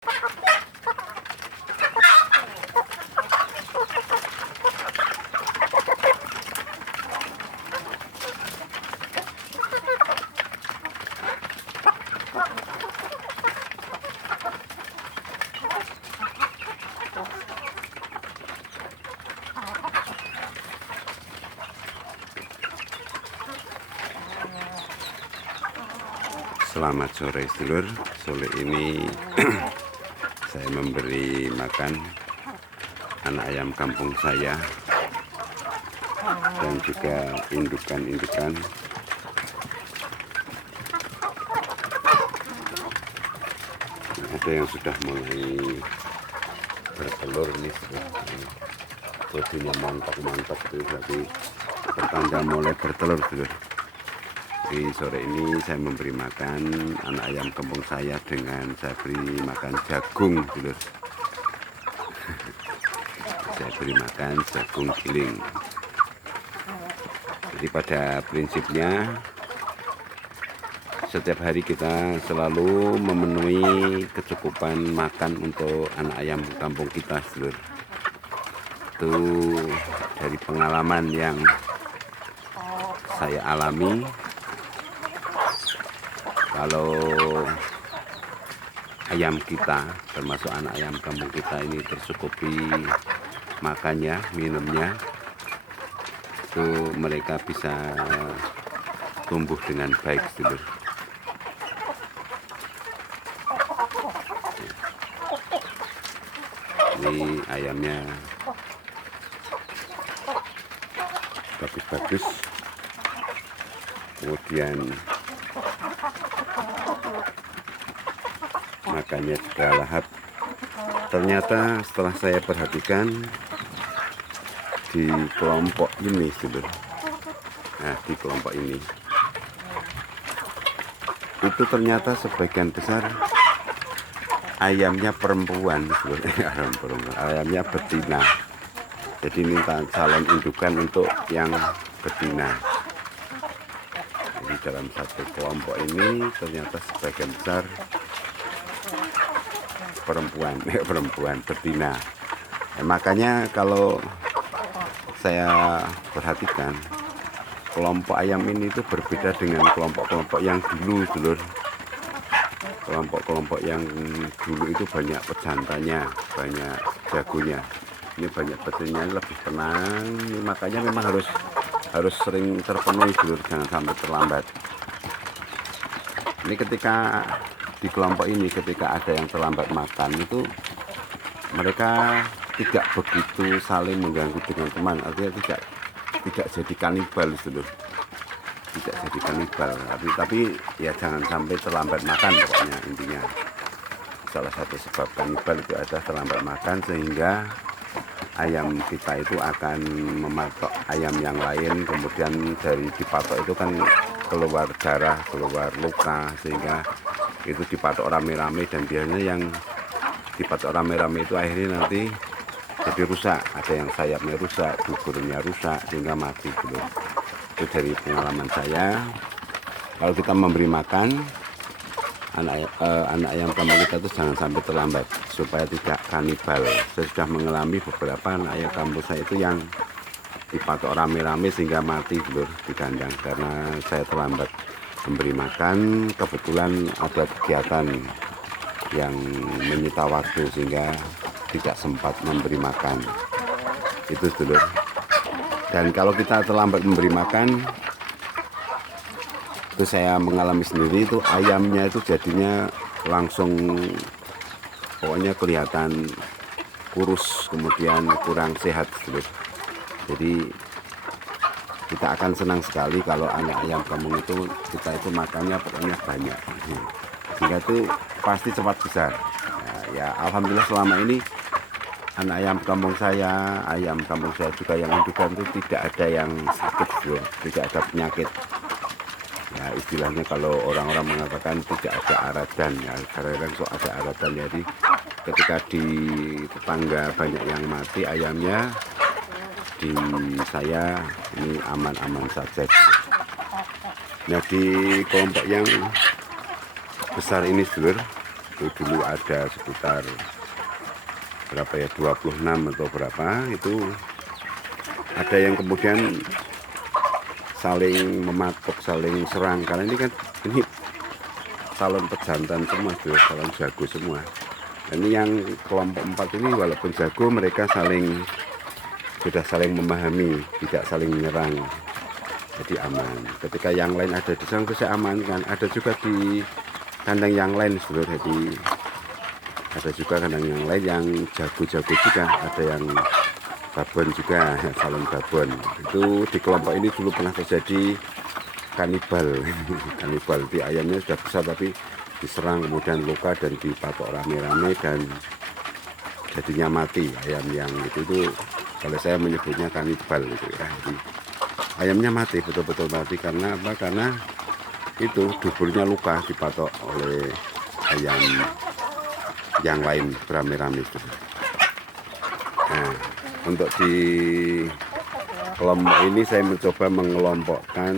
Selamat sore sedulur. Sore ini saya memberi makan anak ayam kampung saya dan juga indukan-indukan. Ada yang sudah mulai bertelur nih, bodinya mantap-mantap itu berarti pertanda mulai bertelur sedulur. Di sore ini saya memberi makan anak ayam kampung saya dengan saya beri makan jagung dulur. Saya beri makan jagung giling. Jadi pada prinsipnya setiap hari kita selalu memenuhi kecukupan makan untuk anak ayam kampung kita dulur. Itu dari pengalaman yang saya alami. Kalau ayam kita, termasuk anak ayam kampung kita ini tercukupi makannya, minumnya, itu mereka bisa tumbuh dengan baik sedulur. Ini ayamnya bagus-bagus, kemudian makannya juga lahap. Ternyata setelah saya perhatikan di kelompok ini sedulur, nah di kelompok ini itu ternyata sebagian besar ayamnya perempuan sedulur. Ayamnya betina. Jadi minta calon indukan untuk yang betina. Jadi dalam satu kelompok ini ternyata sebagian besar perempuan betina. Makanya kalau saya perhatikan kelompok ayam ini itu berbeda dengan kelompok-kelompok yang dulu dulur. Kelompok-kelompok yang dulu itu banyak pejantannya, banyak jagonya. Ini banyak betinanya, lebih tenang. Ini makanya memang harus sering terpenuhi dulur, jangan sampai terlambat. Ini ketika di kelompok ini ketika ada yang terlambat makan itu mereka tidak begitu saling mengganggu dengan teman, artinya tidak jadi kanibal dulu, tidak jadi kanibal, tapi ya jangan sampai terlambat makan pokoknya intinya. Salah satu sebab kanibal itu adalah terlambat makan sehingga ayam kita itu akan mematok ayam yang lain, kemudian dari dipatok itu kan keluar darah, keluar luka, sehingga itu dipatok rame-rame dan biasanya yang dipatok rame-rame itu akhirnya nanti jadi rusak, ada yang sayapnya rusak, dugurnya rusak sehingga mati dulu. Itu dari pengalaman saya. Kalau kita memberi makan anak ayam kampung kita itu jangan sampai terlambat supaya tidak kanibal. Saya sudah mengalami beberapa anak ayam kampung saya itu yang dipatok rame-rame sehingga mati dulu di kandang karena saya terlambat memberi makan. Kebetulan ada kegiatan yang menyita waktu sehingga tidak sempat memberi makan itu dulu. Dan kalau kita terlambat memberi makan itu saya mengalami sendiri, itu ayamnya itu jadinya langsung pokoknya kelihatan kurus, kemudian kurang sehat dulu. Jadi kita akan senang sekali kalau anak ayam kampung itu kita itu makannya pokoknya banyak, sehingga itu pasti cepat besar. Ya alhamdulillah selama ini anak ayam kampung saya juga yang indukan itu tidak ada yang sakit bro, tidak ada penyakit. Ya istilahnya kalau orang-orang mengatakan tidak ada aradan, ya kadang-kadang kok ada aradan. Jadi ketika di tetangga banyak yang mati ayamnya, di saya ini aman-aman saja. Nah di kelompok yang besar ini sedulur, itu dulu ada sekitar berapa ya, 26 atau berapa, itu ada yang kemudian saling mematok, saling serang, karena ini kan ini salon pejantan semua, salon jago semua. Dan ini yang kelompok 4 ini walaupun jago, mereka sudah saling memahami, tidak saling menyerang, jadi aman. Ketika yang lain ada di sana, saya amankan. Ada juga di kandang yang lain, jadi ada juga kandang yang lain yang jago-jago juga, ada yang babon juga, salon babon. Itu di kelompok ini dulu pernah terjadi kanibal. Kanibal, di ayamnya sudah besar tapi diserang, kemudian luka dan dipatok rame-rame dan jadinya mati ayam yang itu kalau saya menyebutnya kanibal gitu ya. Jadi ayamnya mati, betul-betul mati. Karena apa? Karena itu duburnya luka dipatok oleh ayam yang lain beramai-ramai gitu. Nah, untuk di kelompok ini saya mencoba mengelompokkan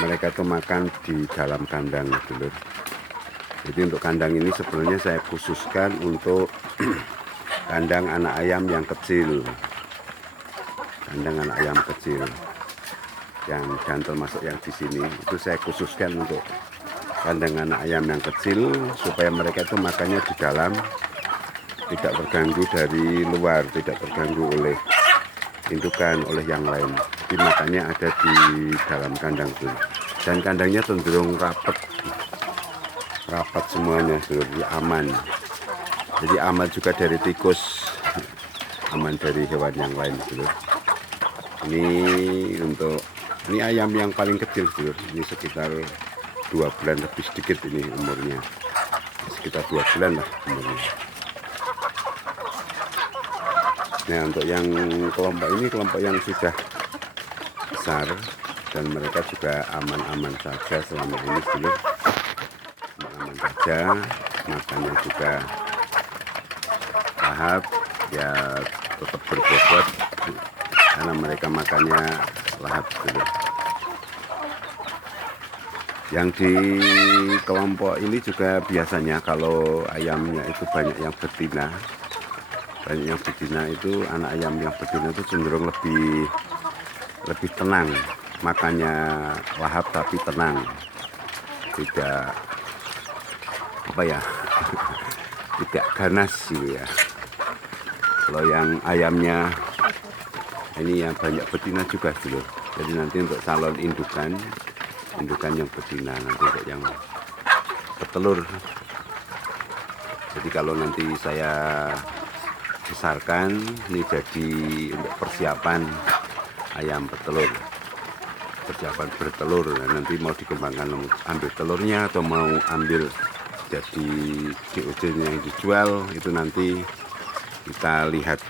mereka itu makan di dalam kandang dulu. Jadi untuk kandang ini sebenarnya saya khususkan untuk kandang anak ayam yang kecil, kandang anak ayam kecil dan termasuk yang di sini itu saya khususkan untuk kandang anak ayam yang kecil supaya mereka itu makannya di dalam, tidak terganggu dari luar, tidak terganggu oleh indukan, oleh yang lain. Jadi makannya ada di dalam kandang tuh, dan kandangnya cenderung rapat semuanya, jadi aman. Jadi aman juga dari tikus, aman dari hewan yang lain dulu. Ini ayam yang paling kecil dulu, ini sekitar 2 bulan lebih sedikit ini umurnya, sekitar 2 bulan lah umurnya. Nah, untuk yang kelompok ini kelompok yang sudah besar dan mereka juga aman-aman saja selama ini dulu, aman saja, makannya juga lahap, ya tetap berbobot karena mereka makannya lahap dulu. Yang di kelompok ini juga biasanya kalau ayamnya itu banyak yang betina, itu anak ayam yang betina itu cenderung lebih tenang, makannya lahap tapi tenang, tidak apa ya, tidak ganas gitu ya. Kalau yang ayamnya ini yang banyak betina juga dulu, jadi nanti untuk salon indukan yang betina, nanti untuk yang petelur. Jadi kalau nanti saya besarkan ini jadi untuk persiapan ayam petelur, persiapan bertelur. Nah, nanti mau dikembangkan ambil telurnya atau mau ambil jadi DOJ yang dijual, itu nanti kita lihat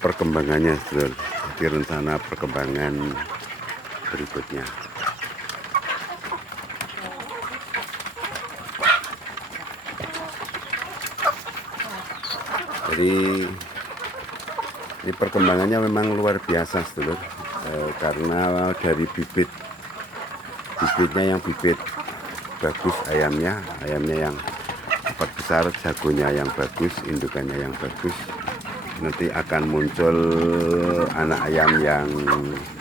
perkembangannya, jadi rencana perkembangan berikutnya. Jadi ini perkembangannya memang luar biasa sedulur, karena dari bibitnya yang bibit bagus, ayamnya yang dapat besar, jagonya yang bagus, indukannya yang bagus, nanti akan muncul anak ayam yang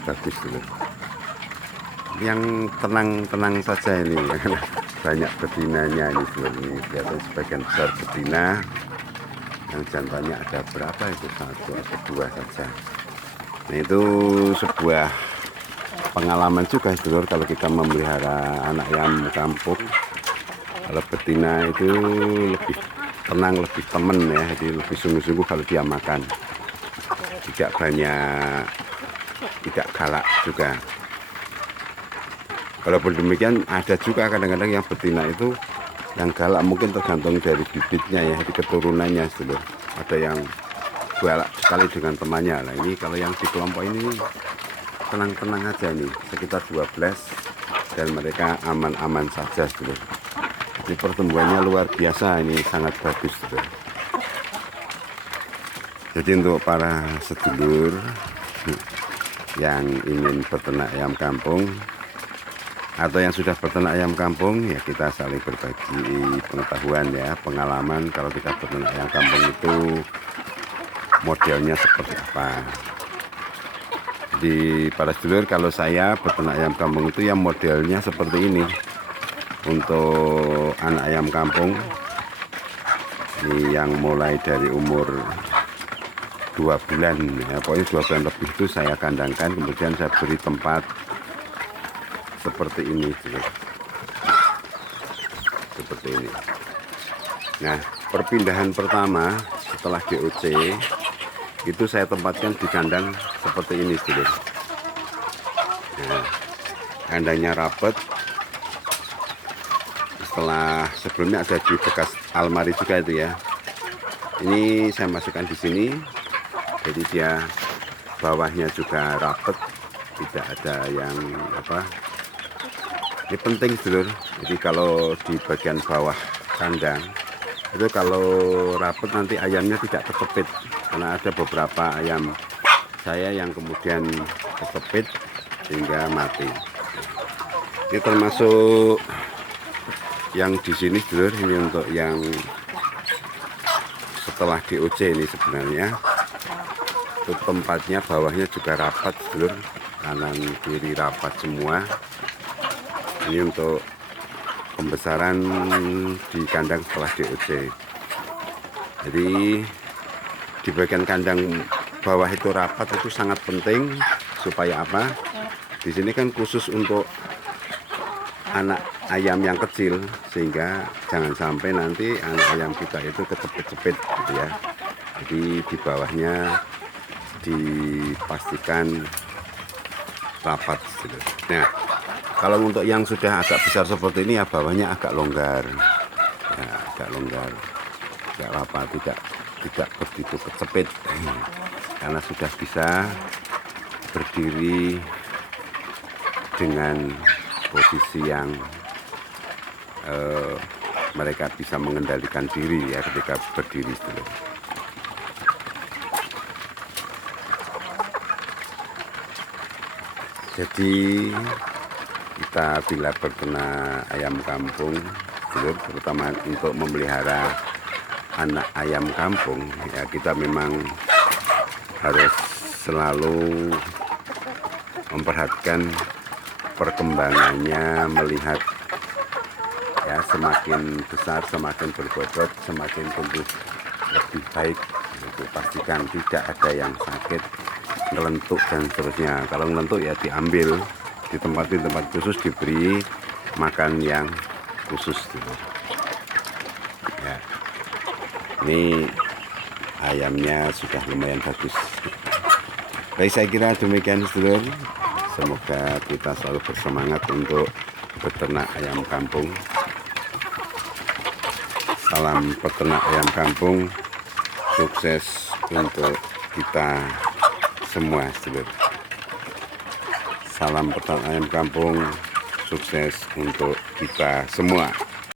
bagus dulu. Yang tenang saja ini, banyak betinanya ini dulu. Ini kelihatan sebagian besar betina, yang jantannya ada berapa itu, 1 atau 2 saja. Nah, itu sebuah pengalaman juga dulu kalau kita memelihara anak ayam kampung. Kalau betina itu lebih tenang, lebih temen ya, jadi lebih sungguh-sungguh kalau dia makan, tidak galak juga. Walaupun demikian ada juga kadang-kadang yang betina itu yang galak, mungkin tergantung dari bibitnya ya, di keturunannya dulu. Ada yang galak sekali dengan temannya. Nah, ini kalau yang di kelompok ini tenang-tenang aja nih, sekitar 12 dan mereka aman-aman saja dulu. Ini pertumbuhannya luar biasa, ini sangat bagus dulu. Jadi untuk para sedulur yang ingin beternak ayam kampung, atau yang sudah peternak ayam kampung, ya kita saling berbagi pengetahuan ya, pengalaman kalau kita peternak ayam kampung itu modelnya seperti apa. Di para sedulur, kalau saya peternak ayam kampung itu yang modelnya seperti ini. Untuk anak ayam kampung ini yang mulai dari umur 2 bulan ya, pokoknya 2 bulan lebih itu saya kandangkan, kemudian saya beri tempat seperti ini gitu. Seperti ini. Nah, perpindahan pertama setelah DOC itu saya tempatkan di kandang seperti ini gitu. Nah, kandangnya rapet. Setelah sebelumnya ada di bekas almari juga itu ya. Ini saya masukkan di sini. Jadi dia bawahnya juga rapet, tidak ada yang apa. Ini penting dulur. Jadi kalau di bagian bawah kandang itu kalau rapet nanti ayamnya tidak kekepit, karena ada beberapa ayam saya yang kemudian kekepit sehingga mati. Ini termasuk yang di sini dulur, ini untuk yang setelah DOC ini sebenarnya itu tempatnya bawahnya juga rapat dulur, kanan kiri rapat semua. Ini untuk pembesaran di kandang setelah DOC. Jadi di bagian kandang bawah itu rapat itu sangat penting supaya apa? Di sini kan khusus untuk anak ayam yang kecil, sehingga jangan sampai nanti anak ayam kita itu kecepit-cepit gitu ya. Jadi di bawahnya dipastikan rapat gitu. Nah, kalau untuk yang sudah agak besar seperti ini ya bawahnya agak longgar, ya, agak longgar, tidak apa, tidak begitu kecepit, karena sudah bisa berdiri dengan posisi yang mereka bisa mengendalikan diri ya ketika berdiri dulu. Jadi kita bila berternak ayam kampung, terutama untuk memelihara anak ayam kampung, ya kita memang harus selalu memperhatikan perkembangannya, melihat ya semakin besar, semakin berbobot, semakin tumbuh lebih baik. Itu pastikan tidak ada yang sakit, ngelentuk dan seterusnya. Kalau ngelentuk ya diambil, ditempatin tempat khusus, diberi makan yang khusus gitu. Ya, ini ayamnya sudah lumayan bagus. Baik, saya kira demikian sedulur. Semoga kita selalu bersemangat untuk beternak ayam kampung. Salam peternak ayam kampung, sukses untuk kita semua sedulur. Salam peternak ayam kampung, sukses untuk kita semua.